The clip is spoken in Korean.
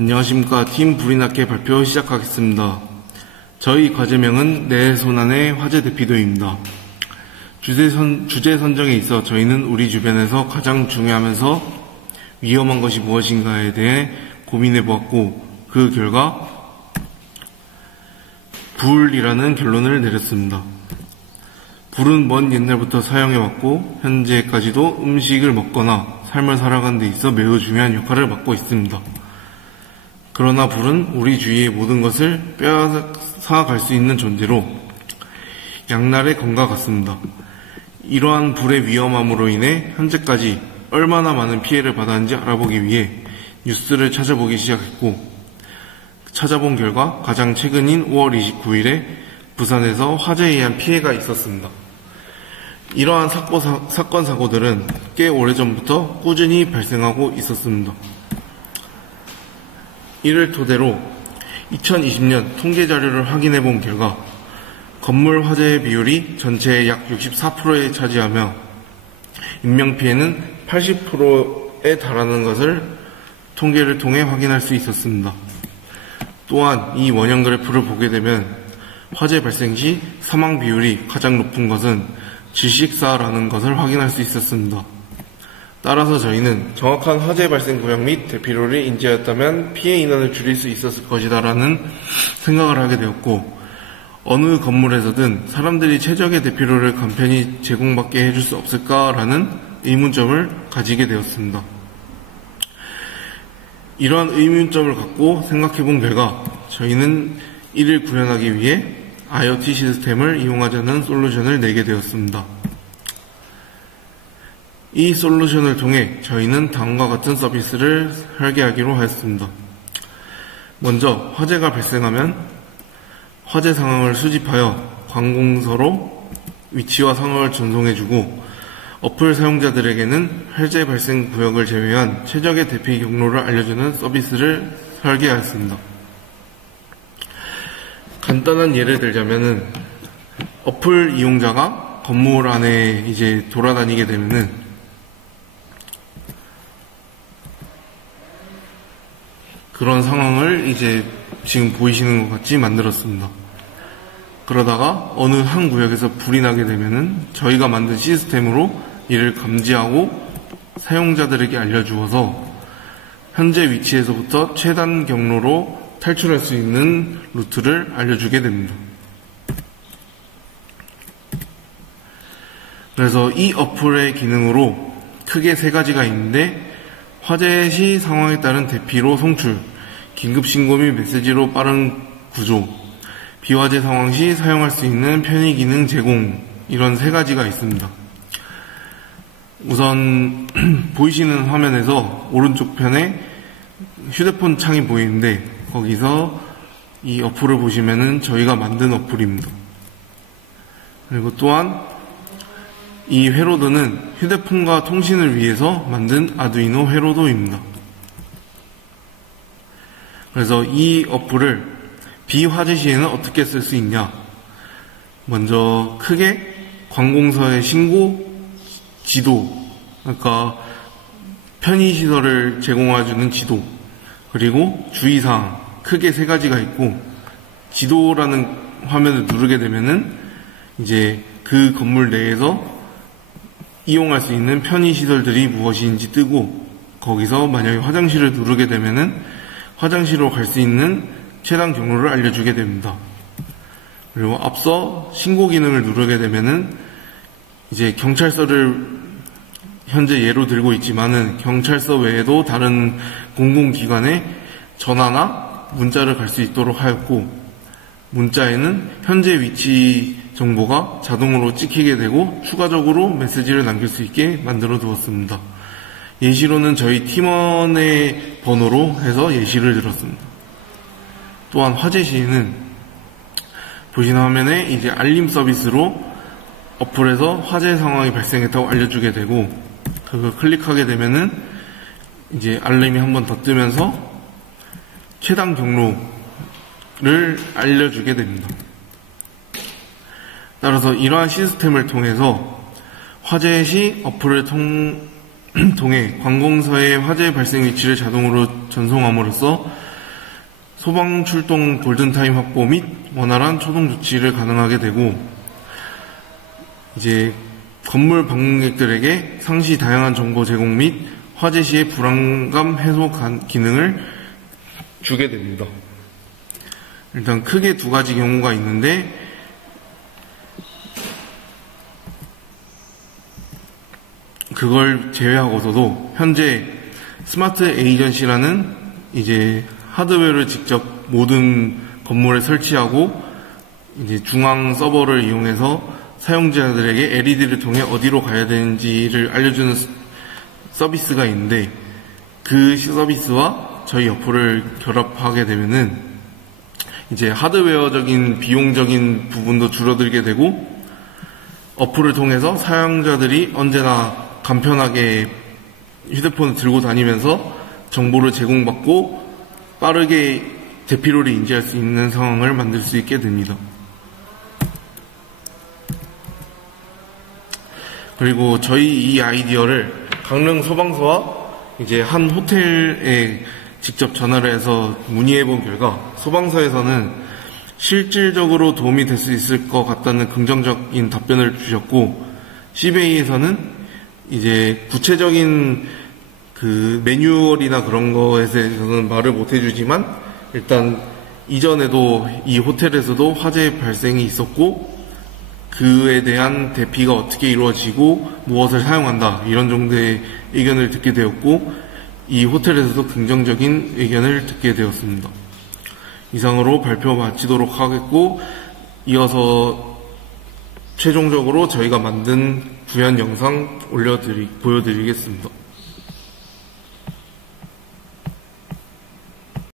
안녕하십니까. 팀 불이나케 발표 시작하겠습니다. 저희 과제명은 내 손안의 화재 대피도입니다. 주제 선정에 있어 저희는 우리 주변에서 가장 중요하면서 위험한 것이 무엇인가에 대해 고민해 보았고, 그 결과 불이라는 결론을 내렸습니다. 불은 먼 옛날부터 사용해왔고 현재까지도 음식을 먹거나 삶을 살아가는 데 있어 매우 중요한 역할을 맡고 있습니다. 그러나 불은 우리 주위의 모든 것을 빼앗아 갈 수 있는 존재로 양날의 검과 같습니다. 이러한 불의 위험함으로 인해 현재까지 얼마나 많은 피해를 받았는지 알아보기 위해 뉴스를 찾아보기 시작했고, 찾아본 결과 가장 최근인 5월 29일에 부산에서 화재에 의한 피해가 있었습니다. 이러한 사건 사고들은 꽤 오래전부터 꾸준히 발생하고 있었습니다. 이를 토대로 2020년 통계 자료를 확인해 본 결과 건물 화재 비율이 전체의 약 64%에 차지하며 인명피해는 80%에 달하는 것을 통계를 통해 확인할 수 있었습니다. 또한 이 원형 그래프를 보게 되면 화재 발생 시 사망 비율이 가장 높은 것은 질식사라는 것을 확인할 수 있었습니다. 따라서 저희는 정확한 화재 발생 구역 및 대피로를 인지하였다면 피해 인원을 줄일 수 있었을 것이다 라는 생각을 하게 되었고, 어느 건물에서든 사람들이 최적의 대피로를 간편히 제공받게 해줄 수 없을까라는 의문점을 가지게 되었습니다. 이러한 의문점을 갖고 생각해본 결과 저희는 이를 구현하기 위해 IoT 시스템을 이용하자는 솔루션을 내게 되었습니다. 이 솔루션을 통해 저희는 다음과 같은 서비스를 설계하기로 하였습니다. 먼저 화재가 발생하면 화재 상황을 수집하여 관공서로 위치와 상황을 전송해주고, 어플 사용자들에게는 화재 발생 구역을 제외한 최적의 대피 경로를 알려주는 서비스를 설계하였습니다. 간단한 예를 들자면은 어플 이용자가 건물 안에 이제 돌아다니게 되면은 그런 상황을 이제 지금 보이시는 것 같이 만들었습니다. 그러다가 어느 한 구역에서 불이 나게 되면은 저희가 만든 시스템으로 이를 감지하고 사용자들에게 알려주어서 현재 위치에서부터 최단 경로로 탈출할 수 있는 루트를 알려주게 됩니다. 그래서 이 어플의 기능으로 크게 세 가지가 있는데, 화재 시 상황에 따른 대피로 송출, 긴급신고 및 메시지로 빠른 구조, 비화재 상황 시 사용할 수 있는 편의 기능 제공, 이런 세 가지가 있습니다. 우선 보이시는 화면에서 오른쪽 편에 휴대폰 창이 보이는데, 거기서 이 어플을 보시면은 저희가 만든 어플입니다. 그리고 또한 이 회로도는 휴대폰과 통신을 위해서 만든 아두이노 회로도입니다. 그래서 이 어플을 비화재 시에는 어떻게 쓸 수 있냐? 먼저 크게 관공서의 신고 지도, 그러니까 편의시설을 제공해주는 지도, 그리고 주의사항, 크게 세 가지가 있고, 지도라는 화면을 누르게 되면은 이제 그 건물 내에서 이용할 수 있는 편의시설들이 무엇인지 뜨고, 거기서 만약에 화장실을 누르게 되면은 화장실로 갈 수 있는 최단 경로를 알려주게 됩니다. 그리고 앞서 신고 기능을 누르게 되면은 이제 경찰서를 현재 예로 들고 있지만은 경찰서 외에도 다른 공공기관에 전화나 문자를 갈 수 있도록 하였고, 문자에는 현재 위치 정보가 자동으로 찍히게 되고 추가적으로 메시지를 남길 수 있게 만들어 두었습니다. 예시로는 저희 팀원의 번호로 해서 예시를 들었습니다. 또한 화재 시에는 보시는 화면에 이제 알림 서비스로 어플에서 화재 상황이 발생했다고 알려주게 되고, 그걸 클릭하게 되면은 이제 알림이 한 번 더 뜨면서 최단 경로를 알려주게 됩니다. 따라서 이러한 시스템을 통해서 화재 시 어플을 통해 관공서의 화재 발생 위치를 자동으로 전송함으로써 소방 출동 골든타임 확보 및 원활한 초동 조치를 가능하게 되고, 이제 건물 방문객들에게 상시 다양한 정보 제공 및 화재 시의 불안감 해소 기능을 주게 됩니다. 일단 크게 두 가지 경우가 있는데, 그걸 제외하고서도 현재 스마트 에이전시라는 이제 하드웨어를 직접 모든 건물에 설치하고 이제 중앙 서버를 이용해서 사용자들에게 LED를 통해 어디로 가야 되는지를 알려주는 서비스가 있는데, 그 서비스와 저희 어플을 결합하게 되면은 이제 하드웨어적인 비용적인 부분도 줄어들게 되고, 어플을 통해서 사용자들이 언제나 간편하게 휴대폰을 들고 다니면서 정보를 제공받고 빠르게 대피로를 인지할 수 있는 상황을 만들 수 있게 됩니다. 그리고 저희 이 아이디어를 강릉 소방서와 이제 한 호텔에 직접 전화를 해서 문의해 본 결과, 소방서에서는 실질적으로 도움이 될 수 있을 것 같다는 긍정적인 답변을 주셨고, CBA에서는 이제 구체적인 그 매뉴얼이나 그런 거에 대해서는 말을 못 해주지만, 일단 이전에도 이 호텔에서도 화재 발생이 있었고 그에 대한 대피가 어떻게 이루어지고 무엇을 사용한다, 이런 정도의 의견을 듣게 되었고, 이 호텔에서도 긍정적인 의견을 듣게 되었습니다. 이상으로 발표 마치도록 하겠고, 이어서 최종적으로 저희가 만든 구현 영상 보여드리겠습니다.